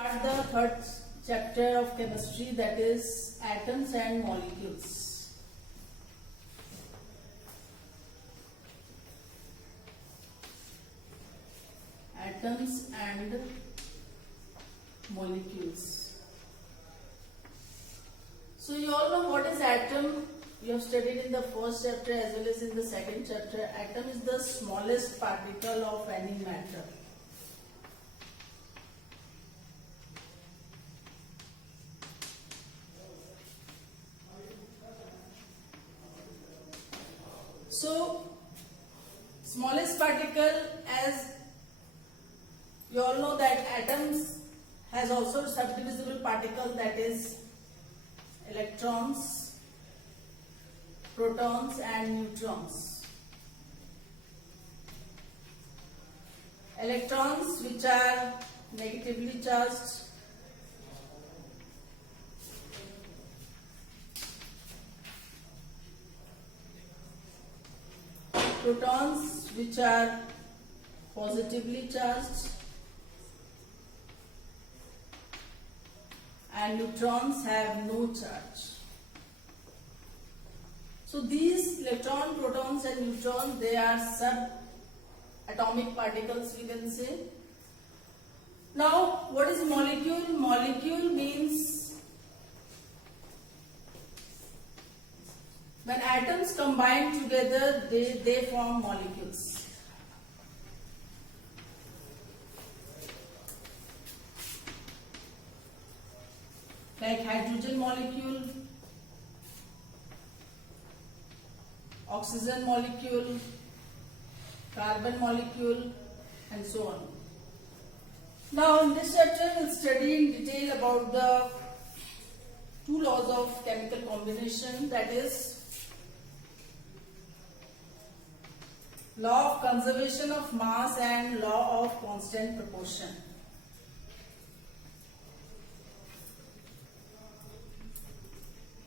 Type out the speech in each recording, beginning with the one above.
Start the third chapter of chemistry, that is atoms and molecules. Atoms and molecules. So you all know what is atom. You have studied in the first chapter as well as in the second chapter. Atom is the smallest particle of any matter. So, smallest particle, as you all know that atoms has also subdivisible particle, that is electrons, protons and neutrons. Electrons, which are negatively charged, protons, which are positively charged, and neutrons have no charge. So these electron, protons and neutrons, they are subatomic particles, we can say. Now what is molecule? Molecule means when atoms combine together, they form molecules. Like hydrogen molecule, oxygen molecule, carbon molecule, and so on. Now in this chapter we will study in detail about the two laws of chemical combination, that is law of conservation of mass and law of constant proportion.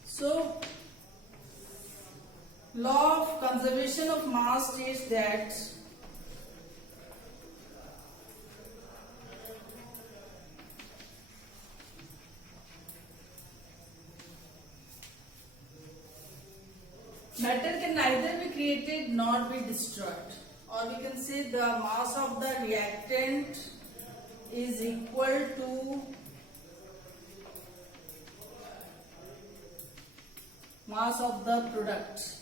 So, law of conservation of mass states that matter can neither be created nor be destroyed, or we can say the mass of the reactant is equal to mass of the product.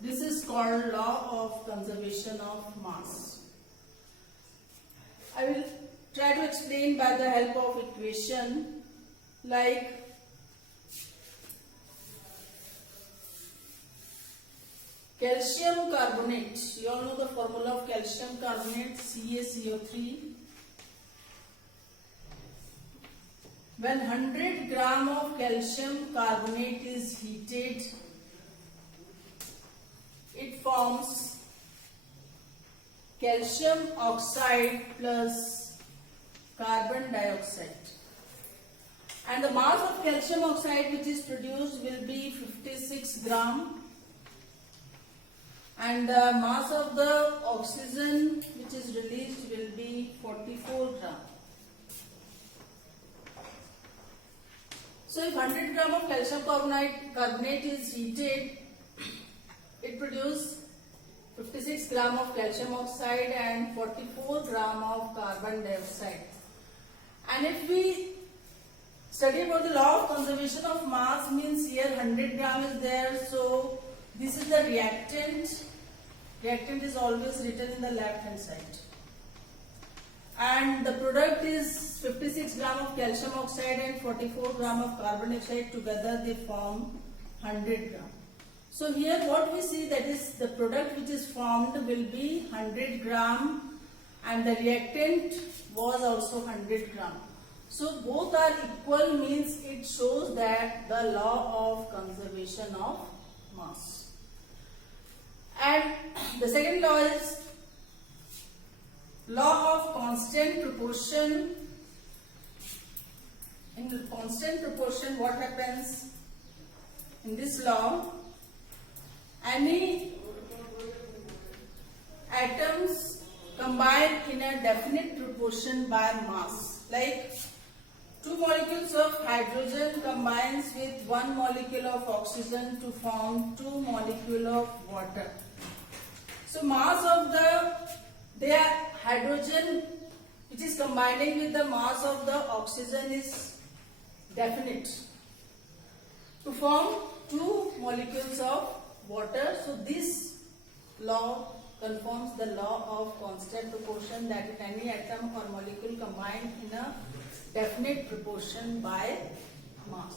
This is called law of conservation of mass. I will try to explain by the help of equation like calcium carbonate. You all know the formula of calcium carbonate, CaCO3. When 100 gram of calcium carbonate is heated, it forms calcium oxide plus carbon dioxide, and the mass of calcium oxide which is produced will be 56 gram, and the mass of the oxygen which is released will be 44 gram. So if 100 gram of calcium carbonate is heated, it produces 56 gram of calcium oxide and 44 gram of carbon dioxide. And if we study about the law of conservation of mass, means here 100 gram is there, so this is the reactant. Reactant is always written in the left hand side. And the product is 56 gram of calcium oxide and 44 gram of carbon dioxide, together they form 100 gram. So here what we see, that is the product which is formed will be 100 gram and the reactant was also 100 gram. So both are equal, means it shows that the law of conservation of mass. And the second law is law of constant proportion. In constant proportion, what happens in this law? any atoms combine in a definite proportion by mass. Like two molecules of hydrogen combines with one molecule of oxygen to form two molecules of water. So mass of their hydrogen which is combining with the mass of the oxygen is definite to form two molecules of water. So this law confirms the law of constant proportion, that any atom or molecule combined in a definite proportion by mass.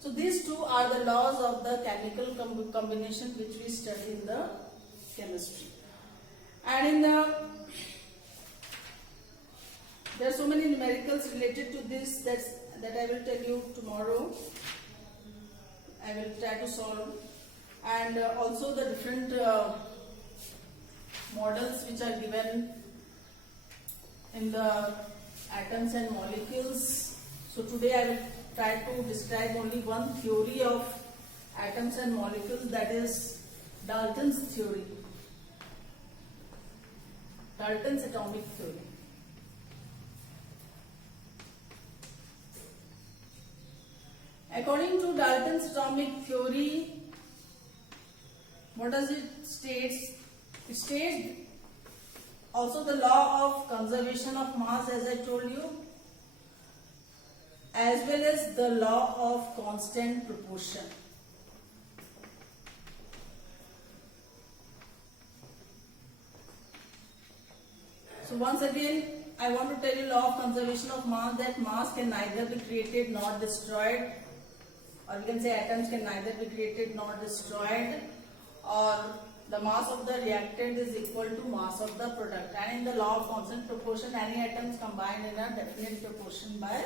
So these two are the laws of the chemical combination which we study in the chemistry. And in there are so many numericals related to this that I will tell you tomorrow. I will try to solve, and also the different models which are given in the atoms and molecules. So today I will try to describe only one theory of atoms and molecules, that is Dalton's theory, Dalton's atomic theory. According to Dalton's atomic theory, what does it state? It states also the law of conservation of mass, as I told you, as well as the law of constant proportion. So once again, I want to tell you law of conservation of mass, that mass can neither be created nor destroyed, or we can say atoms can neither be created nor destroyed, or the mass of the reactant is equal to mass of the product. And in the law of constant proportion, any atoms combined in a definite proportion by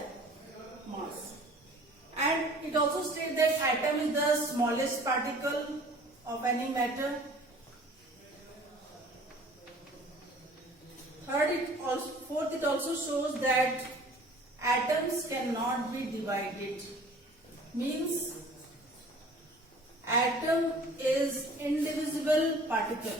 mass. And it also states that atom is the smallest particle of any matter. Fourth, it also shows that atoms cannot be divided. Means atom is indivisible particle.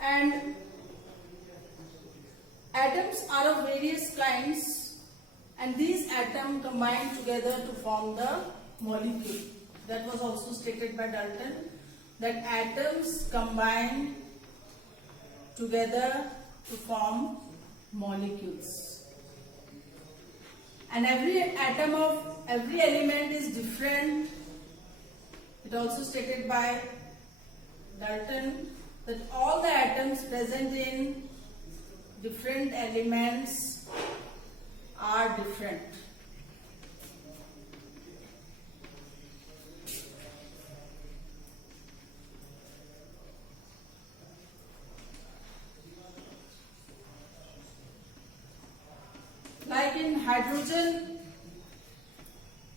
And atoms are of various kinds, and these atoms combine together to form the molecule. That was also stated by Dalton, that atoms combine together to form molecules. And every atom of every element is different. It also stated by Dalton that all the atoms present in different elements are different. Like in hydrogen,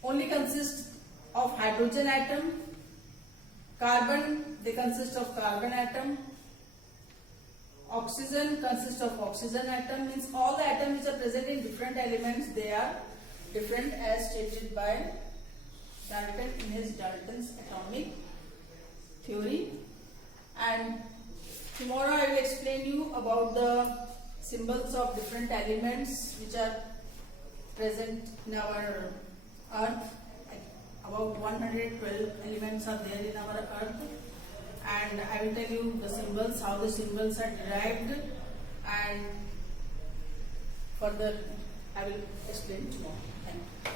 only consists of hydrogen atom. Carbon, they consist of carbon atom. Oxygen consists of oxygen atom. Means all the atoms which are present in different elements, they are different as stated by Dalton in his Dalton's atomic theory. And tomorrow I will explain you about the symbols of different elements which are present in our earth. About 112 elements are there in our earth, and I will tell you the symbols, how the symbols are derived, and further I will explain tomorrow. Thank you.